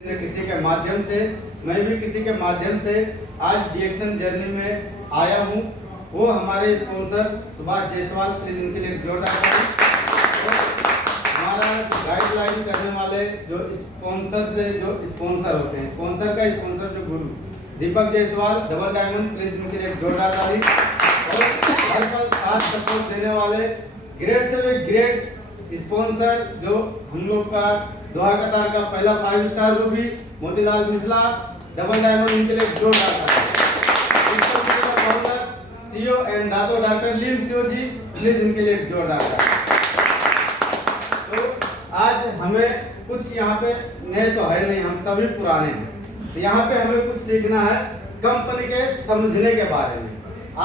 किसी के माध्यम से, मैं भी किसी के माध्यम से आज डीएक्शन जर्नी में आया हूँ। वो हमारे स्पॉन्सर सुभाष जायसवाल, प्लीज उनके लिए जोरदार ताली। हमारा गाइडलाइन करने वाले जो स्पॉन्सर से जो स्पॉन्सर होते हैं, स्पॉन्सर का स्पॉन्सर जो गुरु दीपक जायसवाल, डबल डायमंड, प्लीज उनके लिए जोरदार ताली। और हर पल साथ सपोर्ट देने वाले ग्रेट से भी ग्रेट स्पॉन्सर जो हम लोग का दोहा कतार का पहला 5 star Ruby Motilal Mishra, double diamond, उनके लिए जोरदार ताली। सीओ एंड दादो डॉक्टर लीम सीओ जी, प्लीज उनके लिए जोरदार ताली। तो आज हमें कुछ यहाँ पे नए तो है नहीं, हम सभी पुराने हैं, तो यहाँ पे हमें कुछ सीखना है कंपनी के समझने के बारे में।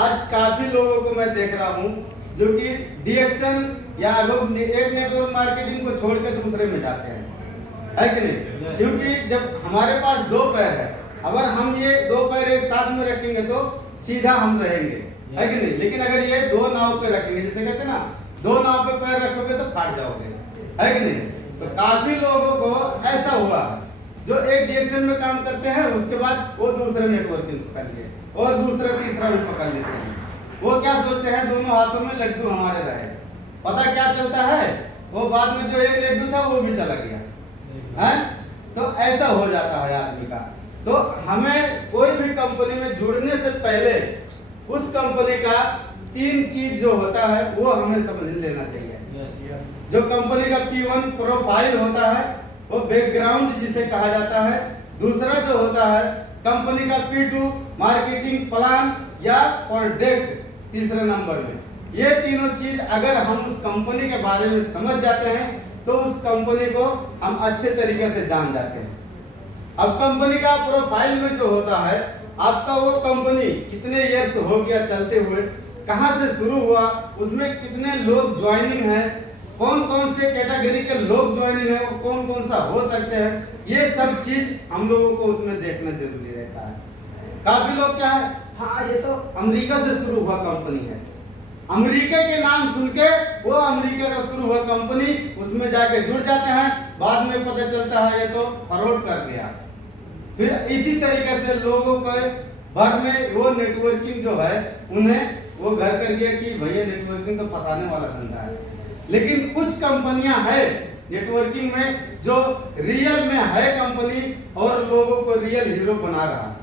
आज काफी लोगों को मैं देख रहा हूँ जो कि डीएक्शन या लोग एक नेटवर्क मार्केटिंग को छोड़ के दूसरे में जाते हैं, है कि नहीं? क्योंकि जब हमारे पास 2 पैर है, अगर हम ये 2 पैर एक साथ में रखेंगे तो सीधा हम रहेंगे, है कि नहीं? लेकिन अगर ये 2 नाव पे रखेंगे, जैसे कहते हैं ना 2 नाव पे पैर रखोगे तो फाट जाओगे, है कि नहीं? तो काफी लोगों को ऐसा हुआ जो एक डीएक्शन में काम करते हैं, उसके बाद वो दूसरे नेटवर्किंग पकड़ लिए और दूसरा तीसरा भी पकड़ लेते हैं। वो क्या सोचते हैं, दोनों हाथों में लड्डू हमारे रहे। पता क्या चलता है, वो बाद में जो एक लड्डू था वो भी चला गया है। तो ऐसा हो जाता है आदमी का। तो हमें कोई भी कंपनी में जुड़ने से पहले उस कंपनी का 3 चीज जो होता है वो हमें समझ लेना चाहिए। जो कंपनी का P1 प्रोफाइल होता है, वो बैकग्राउंड जिसे कहा जाता है। दूसरा जो होता है कंपनी का P2 मार्केटिंग प्लान या प्रोडक्ट, तीसरे नंबर में। ये तीनों चीज अगर हम उस कंपनी के बारे में समझ जाते हैं तो उस कंपनी को हम अच्छे तरीके से जान जाते हैं। अब कंपनी का प्रोफाइल में जो होता है, आपका वो कंपनी कितने इयर्स हो गया चलते हुए, कहां से शुरू हुआ, उसमें कितने लोग ज्वाइनिंग है, कौन कौन से कैटेगरी के लोग ज्वाइनिंग है, वो कौन कौन सा हो सकते हैं, ये सब चीज हम लोगों को उसमें देखना जरूरी रहता है। काफी लोग क्या है, हाँ ये तो अमेरिका से शुरू हुआ कंपनी है, अमेरिका के नाम सुन के वो अमेरिका का शुरू हुआ कंपनी, उसमें जाके जुड़ जाते हैं। बाद में पता चलता है ये तो फ्रॉड कर दिया। फिर इसी तरीके से लोगों को भर में वो नेटवर्किंग जो है, उन्हें वो घर कर गया कि भैया नेटवर्किंग तो फंसाने वाला धंधा है। लेकिन कुछ कंपनियां हैं नेटवर्किंग में जो रियल में है कंपनी और लोगों को रियल हीरो बना रहा है।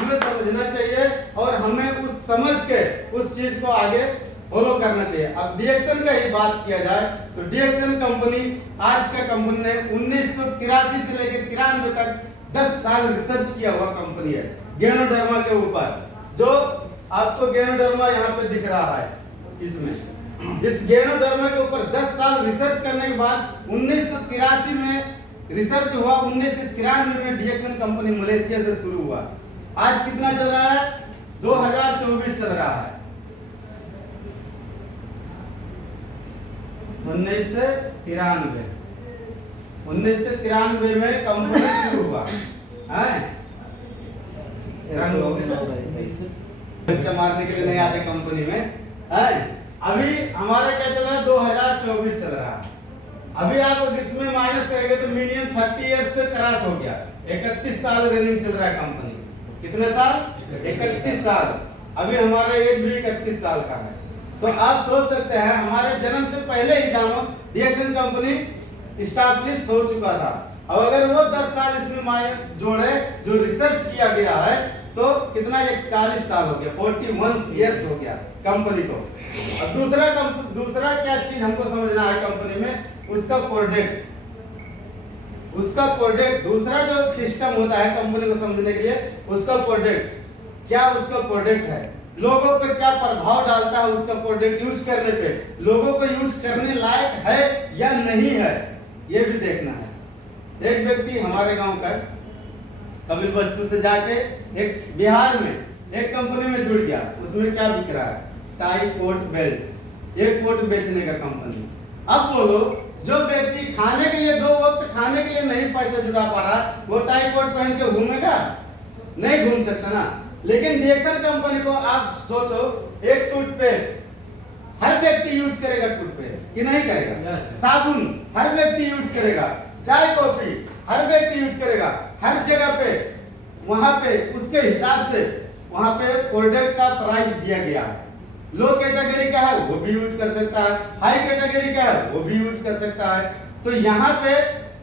हमें समझना चाहिए और हमें उस समझ के उस चीज को आगे फॉलो करना चाहिए। अब डीएक्शन का ही बात किया जाए तो डीएक्शन कंपनी आज का कंपनी ने 1983 से लेकर 93 तक 10 साल रिसर्च किया हुआ कंपनी है गैनोडर्मा के ऊपर। जो आपको गैनोडर्मा यहाँ पे दिख रहा है, इसमें इस गैनोडर्मा के ऊपर 10 साल रिसर्च करने के बाद 1983 में रिसर्च हुआ। 1993 में डीएक्शन कंपनी मलेशिया से शुरू हुआ। आज कितना चल रहा है, 2024 चल रहा है। 1993 में कंपनी शुरू हुआ है। बच्चा मारने के लिए नहीं आते कंपनी में है। अभी हमारा क्या चल रहा है, 2024 चल रहा है। अभी आप इसमें माइनस करेंगे तो मिनिमम 30 इयर्स से क्रॉस हो गया। 31 साल रनिंग चल रहा है कंपनी। कितने साल, 31 साल। अभी हमारा एज भी 31 साल का है। तो आप सोच सकते हैं हमारे जन्म से पहले ही जानो डीएक्शन कंपनी स्टैब्लिश हो चुका था। और अगर वो 10 साल इसमें माइनस जोड़े जो रिसर्च किया गया है तो कितना, एक 40 साल हो गया, 41 इयर्स हो गया कंपनी को। अब दूसरा क्या चीज हमको समझना है कंपनी में, उसका प्रोडक्ट। दूसरा जो सिस्टम होता है कंपनी को समझने के लिए, उसका प्रोडक्ट क्या, उसका प्रोडक्ट है, लोगों पे क्या प्रभाव डालता है उसका प्रोडक्ट यूज करने पे, लोगों को यूज करने लायक है या नहीं है, ये भी देखना है। एक व्यक्ति हमारे गांव का कपिल वस्तु से जाके एक बिहार में एक कंपनी में जुड़ गया। उसमें क्या बिक रहा है, टाई कोट बेल्ट, एक कोट बेचने का कंपनी। अब बोलो, जो व्यक्ति खाने के लिए 2 वक्त खाने के लिए नहीं पैसा जुटा पा रहा, वो टाई कोट पहन के घूमेगा? नहीं घूम सकता ना। लेकिन डीएक्शन कंपनी को आप सोचो, एक टूथपेस्ट हर व्यक्ति यूज करेगा, टूथपेस्ट कि नहीं करेगा? साबुन हर व्यक्ति यूज करेगा। चाय कॉफी हर व्यक्ति यूज करेगा, हर जगह पे वहां पे उसके हिसाब से वहां पे प्रोडक्ट का प्राइस दिया गया है। लो कैटेगरी का है वो भी यूज कर सकता है, हाई कैटेगरी का है वो भी यूज कर सकता है। तो यहाँ पे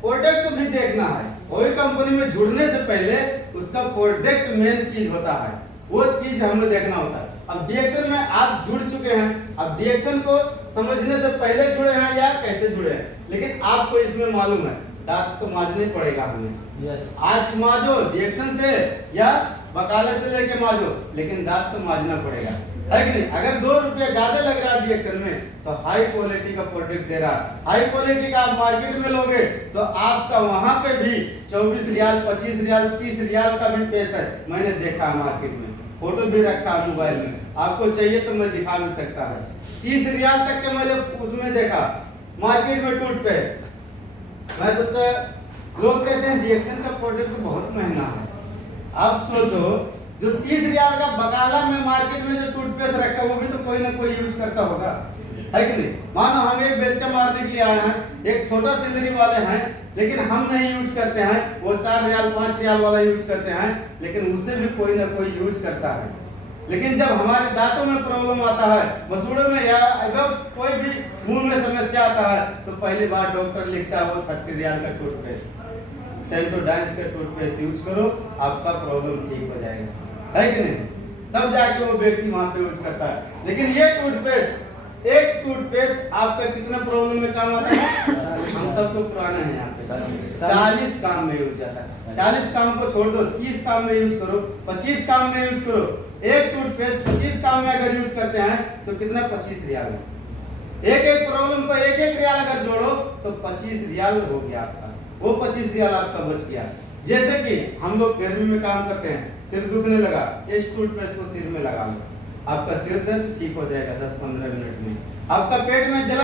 प्रोडक्ट को भी देखना है। कोई कंपनी में जुड़ने से पहले उसका प्रोडक्ट मेन चीज होता है, वो चीज हमें देखना होता है। अब डीएक्शन में आप जुड़ चुके हैं, अब डीएक्शन को समझने से पहले जुड़े हैं या कैसे जुड़े हैं, लेकिन आपको इसमें मालूम है दांत तो मांजने पड़ेगा हमें। आज मांजो डीएक्शन से या बकाले से लेके मांजो, लेकिन दांत तो मांजना पड़ेगा, है कि नहीं। अगर 2 रुपया ज्यादा लग रहा है डीएक्शन में तो हाई क्वालिटी का प्रोडक्ट दे रहा है, हाई क्वालिटी का आप मार्केट में लोगे तो आपका वहां पे भी 24 रियाल 25 रियाल 30 रियाल का भी पेस्ट है। मैंने देखा है मार्केट में, फोटो भी रखा है मोबाइल में, आपको चाहिए तो मैं दिखा भी सकता है। 30 रियाल तक के मैंने उसमें देखा मार्केट में टूथपेस्ट। मैं सोचा लोग कहते हैं डीएक्शन का प्रोडक्ट तो बहुत महंगा है। आप सोचो जो 30 रियाल का बकाला में मार्केट में जो टूथपेस्ट रखा है वो भी तो कोई ना कोई यूज करता होगा, है कि नहीं। मानो हम एक बेलचा मारने के लिए आए हैं, एक छोटा सैलरी वाले हैं, लेकिन हम नहीं यूज करते हैं, वो 4 रियाल 5 रियाल वाला यूज करते हैं, लेकिन उससे भी कोई ना कोई यूज करता है। लेकिन जब हमारे दांतों में प्रॉब्लम आता है, मसूड़ों में या अगर कोई भी मुंह में समस्या आता है तो पहली बार डॉक्टर लिखता है वो 30 रियाल का टूथपेस्ट, सेंटोडाइंस का टूथपेस्ट यूज करो, आपका प्रॉब्लम ठीक हो जाएगा, है कि नहीं। तब जाके वो व्यक्ति वहां पे यूज करता है। लेकिन ये टूथपेस्ट, एक टूथपेस्ट आपका कितना प्रॉब्लम में काम आता है। हम सब तो पुराने हैं यहाँ पे, 40 काम में यूज जाता है। 40 काम को छोड़ दो, 30 काम में यूज करो, 25 काम में यूज करो। एक टूथपेस्ट 25 काम में अगर यूज करते हैं तो कितना 25 रियाल है। एक एक प्रॉब्लम को एक एक रियाल अगर जोड़ो तो 25 रियाल हो गया आपका, वो 25 रियाल आपका बच गया। जैसे कि हम लोग गर्मी में काम करते हैं, सिर दुखने लगा, इस टूथपेस्ट को सिर में लगा लो, आपका सिर दर्द ठीक हो जाएगा 10-15 मिनट में। आपका पेट में जलन